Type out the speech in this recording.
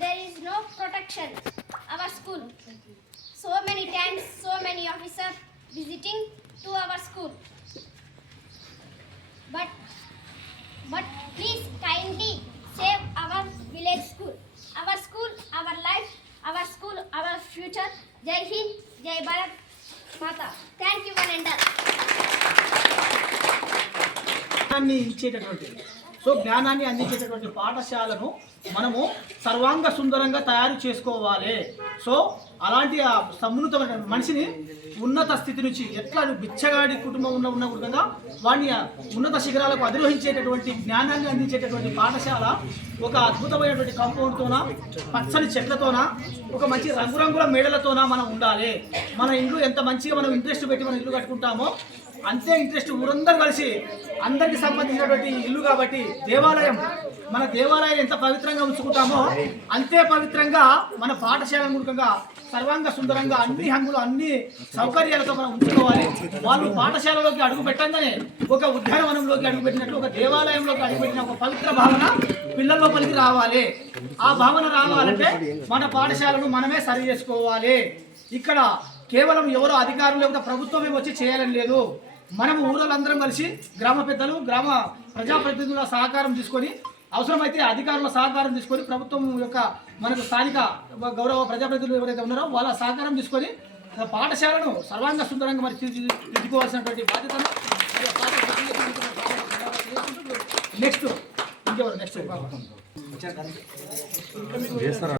There is no protection. Our school. So many tanks, so many officers visiting to our school. But please kindly save our village school. Our school, our life, our school, our future. Jai Hind, Jai Bharat Mata. Thank you one and all. జ్ఞానాన్ని అందించేటటువంటి పాఠశాలను మనము సర్వాంగ సుందరంగా తయారు చేసుకోవాలి. So అలాంటి ఆ సమున్నతమైన మనిషిని ఉన్నత స్థితి నుంచి ఎట్లా బిచ్చగాడి కుటుంబం ఉన్న విధంగా వాడిని ఉన్నత శిఖరాలకు అధిరోహించేటటువంటి జ్ఞానాన్ని అందించేటటువంటి పాఠశాల ఒక అద్భుతమైనటువంటి కాంపౌండ్తోన, పచ్చని చెట్లతోన, ఒక మంచి రంగురంగుల మేడలతోన మనం ఉండాలి. మన ఇల్లు ఎంత మంచిగా మనం ఇంట్రెస్ట్ పెట్టి మనం ఇల్లు కట్టుకుంటామో అంతే ఇంట్రెస్ట్ ఊరందరూ కలిసి అందరికి సంబంధించినటువంటి ఇల్లు కాబట్టి దేవాలయం, మన దేవాలయాన్ని ఎంత పవిత్రంగా ఉంచుకుంటామో అంతే పవిత్రంగా మన పాఠశాల మూలంగా సర్వాంగ సుందరంగా అన్ని హంగులు అన్ని సౌకర్యాలతో మనం ఉంచుకోవాలి. వాళ్ళు పాఠశాలలోకి అడుగు పెట్టంగానే ఒక ఉద్యానవనంలోకి అడుగుపెట్టినట్లు, ఒక దేవాలయంలోకి అడుగుపెట్టిన ఒక పవిత్ర భావన పిల్లల లోపలికి రావాలి. ఆ భావన రావాలంటే మన పాఠశాలను మనమే సరి చేసుకోవాలి. ఇక్కడ కేవలం ఎవరో అధికారులు లేకపోతే ప్రభుత్వమే వచ్చి చేయాలని లేదు. మనము ఊళ్ళందరం కలిసి గ్రామ పెద్దలు, గ్రామ ప్రజాప్రతినిధుల సహకారం తీసుకొని, అవసరమైతే అధికారుల సహకారం తీసుకొని, ప్రభుత్వం యొక్క మనకు స్థానిక గౌరవ ప్రజాప్రతినిధులు ఎవరైతే ఉన్నారో వాళ్ళ సహకారం తీసుకొని పాఠశాలను సర్వాంగ సుందరంగా మరి తీర్చుకోవాల్సినటువంటి బాధ్యతను నెక్స్ట్ ఇంకెవరు నెక్స్ట్